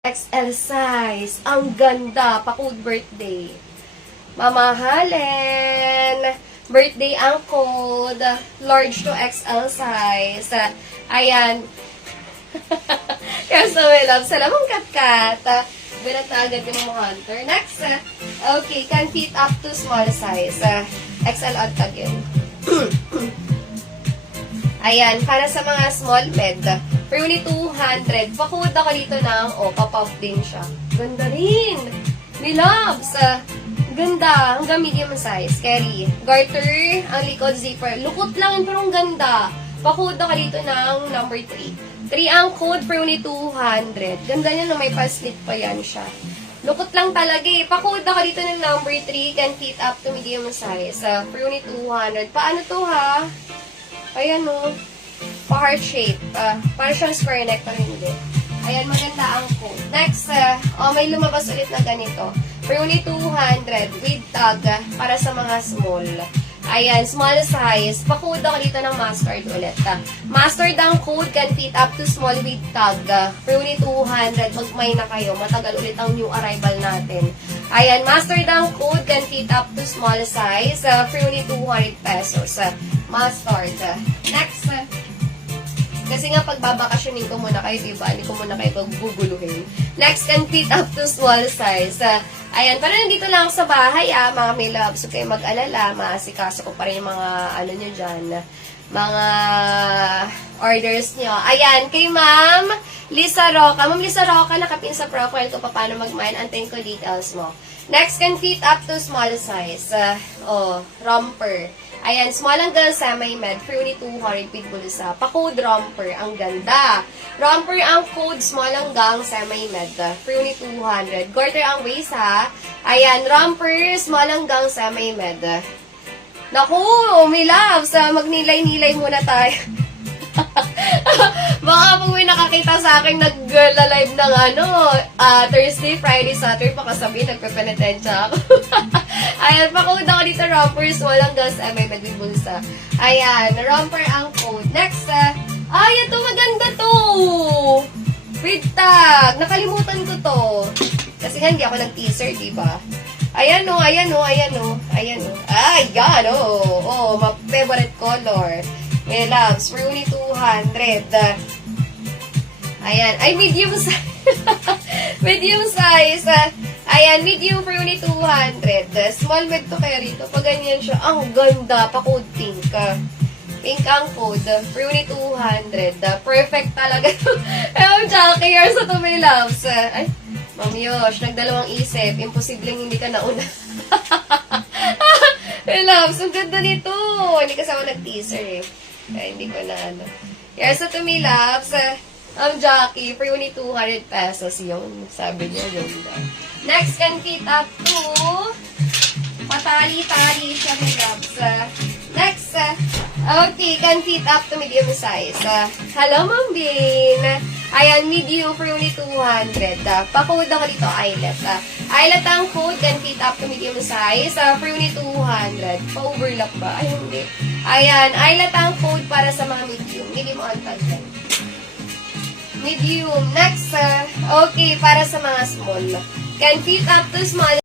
XL size. Ang ganda. Pa-code birthday. Mamahalin. Birthday ang code. Large to XL size. Ayan. Kaya so, my love. Salamang kat-kat. Bilat na agad yung mga hunter. Next. Okay. Can fit up to small size. XL at tagin. Ayan. Para sa mga small med. For only 200. Pa-code ako dito ng, pa-pop din siya. Ganda rin. May loves. Ganda. Hanggang medium size. Carry. Garter. Ang likod zipper. Lukot lang. Pero ang ganda. Pa-code ako dito ng number 3. 3 ang code for only 200. Ganda niya na may pa-slit pa yan siya. Lukot lang talaga eh. Pa-code ako dito ng number 3. Can fit up to medium size. For only 200. Paano to ha? Ayan o. Pa-heart shape. Para siyang square neck pero hindi. Ayan, maganda ang code. Next, may lumabas ulit na ganito. For only 200 with tag para sa mga small. Ayan, small size. Pa-code ako dito ng mustard ulit. Mustard ang code can fit up to small with tag. For only 200. Magmay na kayo. Matagal ulit ang new arrival natin. Ayan, mustard ang code can fit up to small size. For only 200 pesos. Mustard. Next, kasi nga pagbabakasyonin ko muna kayo, diba? Hindi ko muna kayo guguluhin. Next, can fit up to small size. Ayan, pero nandito lang sa bahay, mga may love. So, kayo mag-alala, maasikaso ko pa rin yung mga, nyo dyan, mga orders nyo. Ayan, kay Ma'am Lisa Roca. Ma'am Lisa Roca, nakapin sa profile ko pa paano mag-mine. Antayin ko details mo. Next, can fit up to small size. Romper. Ayan, small hanggang semi-med. For only 200 with bulsa. Pa-code romper. Ang ganda. Romper ang code small hanggang semi-med. For only 200. Garter ang waist ha. Ayan, romper small hanggang semi-med. Naku, may loves. Magnilay-nilay muna tayo. Baka pag may nakakita sa akin nag-live ng Thursday, Friday, Saturday, baka sabihin nagpe-penitensya ako. Ayan, pa-code ako dito, rompers, walang gas, may bulsa. Ayan, romper ang code. Next, ito maganda to! With tag! Nakalimutan ko to. Kasi hindi ako nag-teaser, diba? Ayan o, ayan o, ayan o, ayan o. Ayan o, my favorite color. May loves, for only 200. Ayan, ay medium size. Medium size. Ayan, medium for only 200. Small med to kaya rito. Pag ganyan siya, ang ganda. Pa-code pink. Pink ang code. For only 200. Perfect talaga. Ewan, Jackie, yours sa to may loves. Ay, Ma'am Yosh, nagdalawang isip. Imposibleng hindi ka nauna. May loves, ang ganda nito. Hindi kasi ako nag-teaser eh. Kaya hindi ko na Here's sa to may loves. Jackie, for only 200 pesos yung sabi niya. Ganda. Next, can fit up to patali-tali siya may loves. Next, okay, can fit up to medium size. Hello, Ma'am Bin. Ayan, medium for only 200. Pa-code ako dito, eyelet. Eyelet ang code, can fit up to medium size. For only 200. Pa-overlap ba? Ay, hindi. Ayan, eyelet ang code para sa mga medium. Medium on tag. Medium. Next, okay, para sa mga small. Can fit up to small.